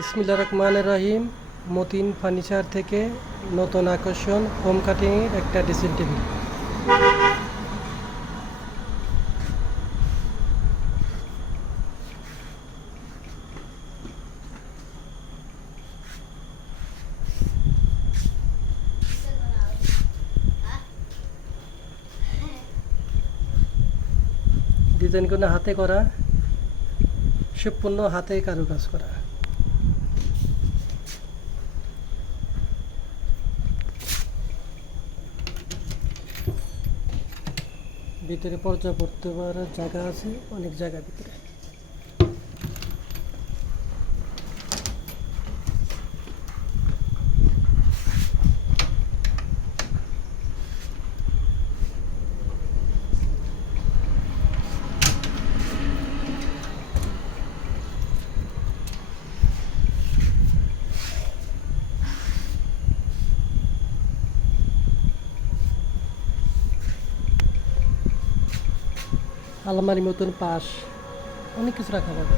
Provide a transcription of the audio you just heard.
বিসমিল্লাহির রহমানির রহিম। মতিন ফার্নিচার থেকে নতুন আকর্ষণ হোম কাটিংয়ের একটা ড্রেসিং টেবিল। ডিজাইনগুলো হাতে করা, সম্পূর্ণ হাতে কারুকাজ করা। ভিতরে পর্যাপ্ত জায়গা আছে, অনেক জায়গা ভিতরে। আলমারির মতন পাশ, অনেক কিছু রাখা যাবে।